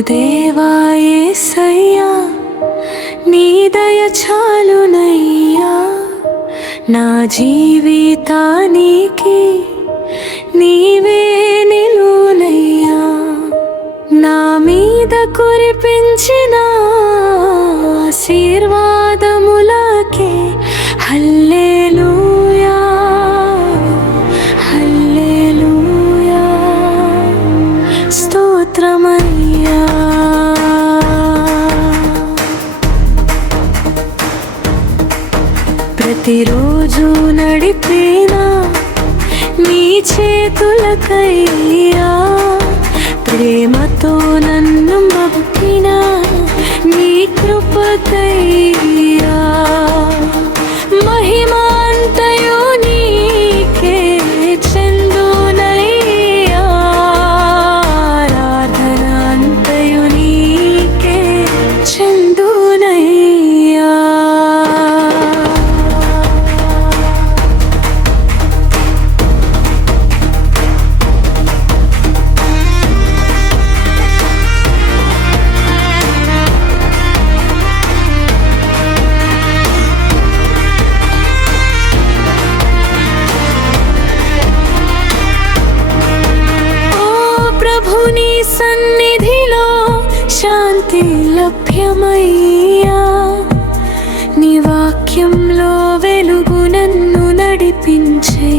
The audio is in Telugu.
దేవా నీ దయ చాలునయ్యా. నా జీవితానికి నీవే నిలునయ్యా. నా మీద కురిపించిన ఆశీర్వాద ప్రతిరోజు నడిపేనా? నీ చేతులకయ్యా. ప్రేమతో నన్ను మబ్బినా నీ కృపకయ్యా. లభ్యమయ్యా నీ వాక్యంలో వెలుగు నన్ను నడిపించే